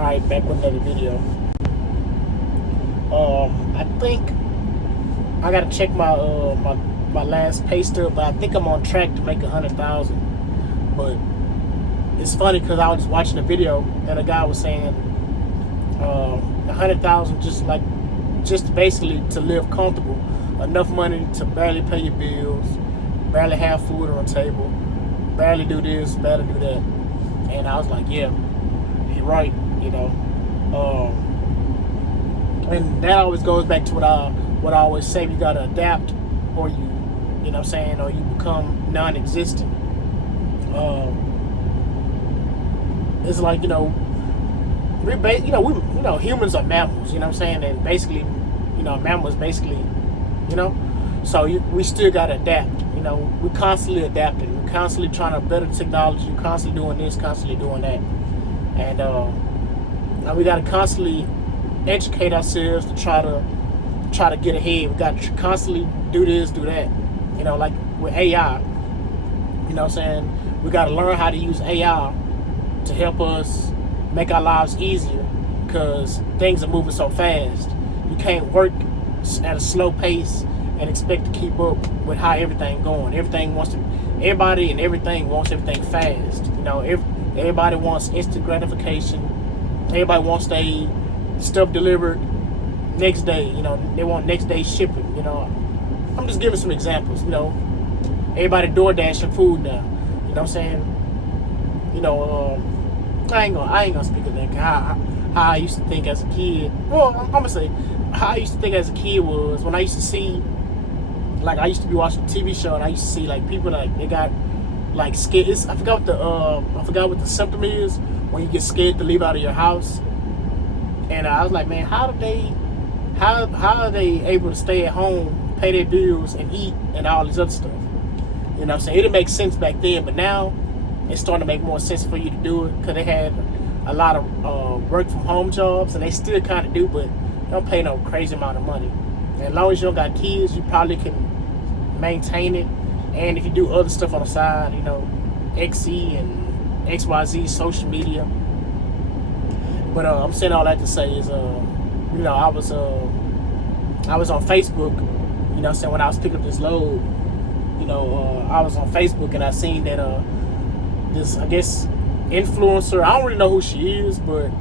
Alright, back with another video. I think I gotta check my last pay stub, but I think I'm on track to make 100,000. But it's funny because I was watching a video and a guy was saying 100,000 just basically to live comfortable, enough money to barely pay your bills, barely have food on the table, barely do this, barely do that. And I was like, yeah, you're right, you know. And that always goes back to what I always say: you gotta adapt, or you know what I'm saying, or you become non-existent. It's like, humans are mammals, you know what I'm saying, and basically, mammals basically, so we still gotta adapt. We're constantly adapting, we're constantly trying to better technology, constantly doing this, constantly doing that, and now we gotta constantly educate ourselves to try to get ahead. We got to constantly do this, do that. Like with AI, you know what I'm saying? We got to learn how to use AI to help us make our lives easier, because things are moving so fast. You can't work at a slow pace and expect to keep up with how everything going. Everybody and everything wants everything fast. Everybody wants instant gratification. Everybody wants their stuff delivered next day. They want next day shipping. I'm just giving some examples. Everybody door dashing food now. You know what I'm saying? I ain't gonna speak of that. How I used to think as a kid. Well, I'm gonna say how I used to think as a kid was when I used to see, like, I used to be watching a TV show and I used to see like people like they got like scared. I forgot what the symptom is when you get scared to leave out of your house. And I was like, man, how are they able to stay at home, pay their bills, and eat, and all this other stuff? You know what I'm saying? It didn't make sense back then, but now it's starting to make more sense for you to do it, because they had a lot of work from home jobs, and they still kind of do, but they don't pay no crazy amount of money. And as long as you don't got kids, you probably can maintain it. And if you do other stuff on the side, XE and XYZ, social media. But I'm saying all that to say is, I was on Facebook, when I was picking up this load, I was on Facebook and I seen that this, I guess, influencer, I don't really know who she is, but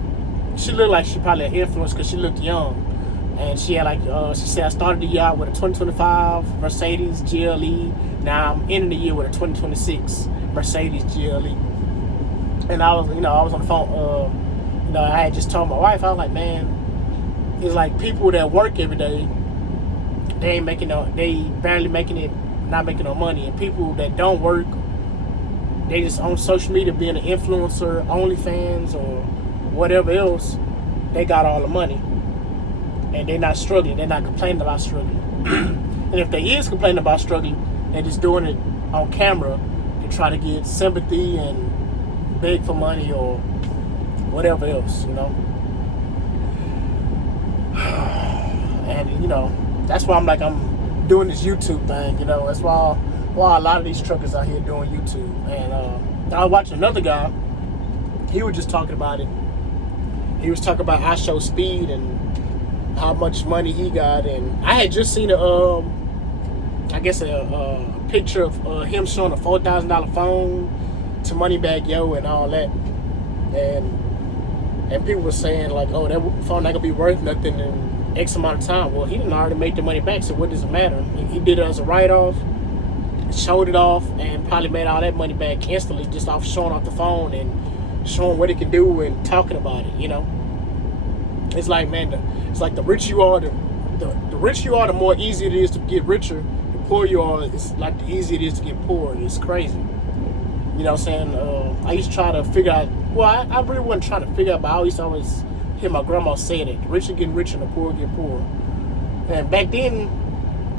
she looked like she probably an influencer because she looked young. And she had she said, I started the year out with a 2025 Mercedes GLE. Now I'm ending the year with a 2026 Mercedes GLE. And I was on the phone, I had just told my wife, I was like, man, it's like people that work every day, they barely making it, not making no money. And people that don't work, they just on social media being an influencer, OnlyFans, or whatever else, they got all the money. And they're not struggling, they're not complaining about struggling. And if they is complaining about struggling, they're just doing it on camera to try to get sympathy and beg for money or whatever else, And that's why I'm doing this YouTube thing. That's why a lot of these truckers out here doing YouTube. And I was watching another guy. He was just talking about it. He was talking about I Show Speed and how much money he got. And I had just seen a picture of him showing a $4,000 phone to Moneybag Yo and all that. And people were saying like, oh, that phone not gonna be worth nothing in X amount of time. Well, he didn't already make the money back, so what does it matter? He did it as a write-off, showed it off, and probably made all that money back instantly just off showing off the phone and showing what it can do and talking about it. It's like, man, it's like the rich you are, the rich you are, the more easy it is to get richer. The poor you are, it's like the easier it is to get poor. It's crazy. You know what I'm saying? I used to try to figure out, well, I really wasn't trying to figure out, but I used to always hear my grandma say that the rich are getting richer and the poor get poorer. And back then,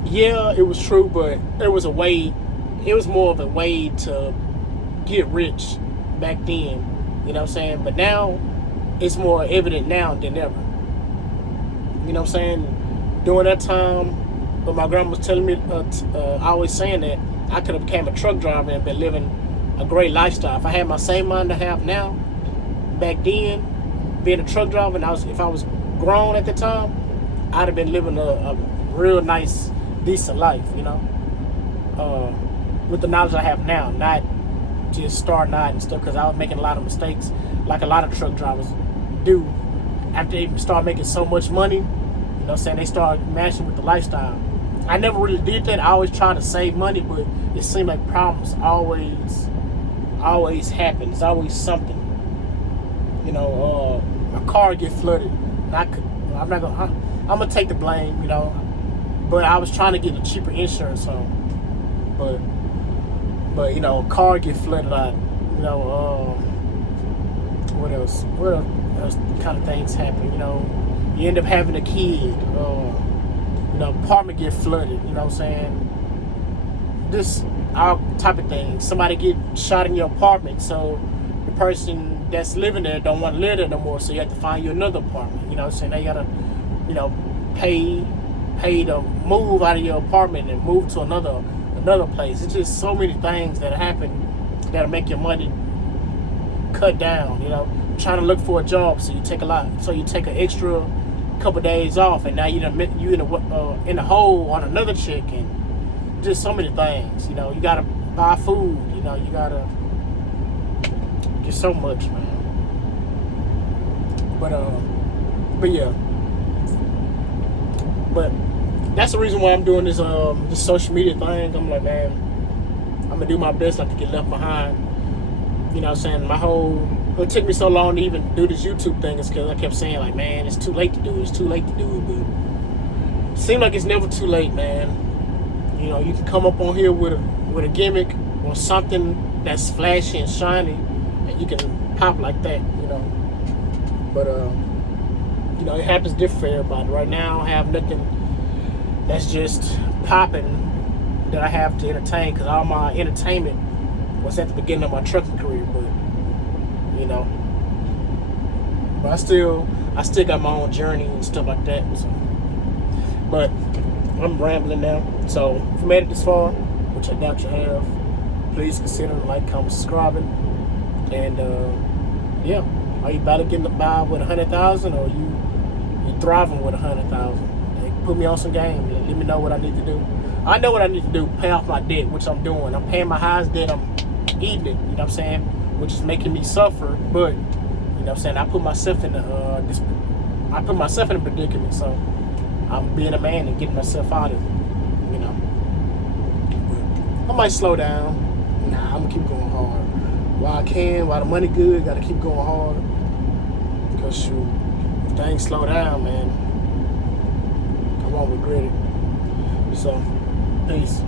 yeah, it was true, but it was more of a way to get rich back then. You know what I'm saying? But now, it's more evident now than ever. You know what I'm saying? During that time, but my grandma was telling me, always saying that I could have became a truck driver and been living a great lifestyle. If I had my same mind I have now, back then, being a truck driver, and if I was grown at the time, I'd have been living a real nice, decent life, you know, with the knowledge I have now, not just starting out and stuff, because I was making a lot of mistakes, like a lot of truck drivers do after they start making so much money. You know what I'm saying? They start mashing with the lifestyle. I never really did that. I always tried to save money, but it seemed like problems always happen. It's always something. You know, a car get flooded. I'm gonna take the blame, you know. But I was trying to get a cheaper insurance, so. But you know, a car get flooded out. You know, what else? What else kind of things happen? You know, you end up having a kid. You know, apartment get flooded. You know what I'm saying? This all type of things. Somebody get shot in your apartment, so the person that's living there don't want to live there no more. So you have to find you another apartment. You know what I'm saying? They gotta, you know, pay to move out of your apartment and move to another place. It's just so many things that happen that'll make your money cut down. You know, trying to look for a job, so you take an extra couple days off, and now you in a hole on another check, and just so many things. You know, you gotta buy food. You know, you gotta just so much, man. But yeah. But that's the reason why I'm doing this social media thing. I'm like, man, I'm gonna do my best not to get left behind. You know what I'm saying? It took me so long to even do this YouTube thing is because I kept saying, like, man, it's too late to do it. It's too late to do it. But it seems like it's never too late, man. You know, you can come up on here with a gimmick or something that's flashy and shiny, and you can pop like that, you know. But you know, it happens different for everybody. Right now, I have nothing that's just popping that I have to entertain, because all my entertainment was at the beginning of my trucking career. But you know, but I still got my own journey and stuff like that. So, but I'm rambling now. So if you made it this far, which I doubt you have, please consider like, comment, subscribing, and yeah, are you about to get by with 100,000, or you thriving with 100,000? Like, put me on some game. Let me know what I need to do. I know what I need to do. Pay off my debt, which I'm doing. I'm paying my highest debt. I'm eating it. You know what I'm saying? Which is making me suffer. But you know what I'm saying? I put myself in a predicament. So I'm being a man and getting myself out of it. You know. But I might slow down. Nah, I'm gonna keep going hard. While I can, while the money good, gotta keep going hard. Because shoot, if things slow down, man, I won't regret it. So, peace.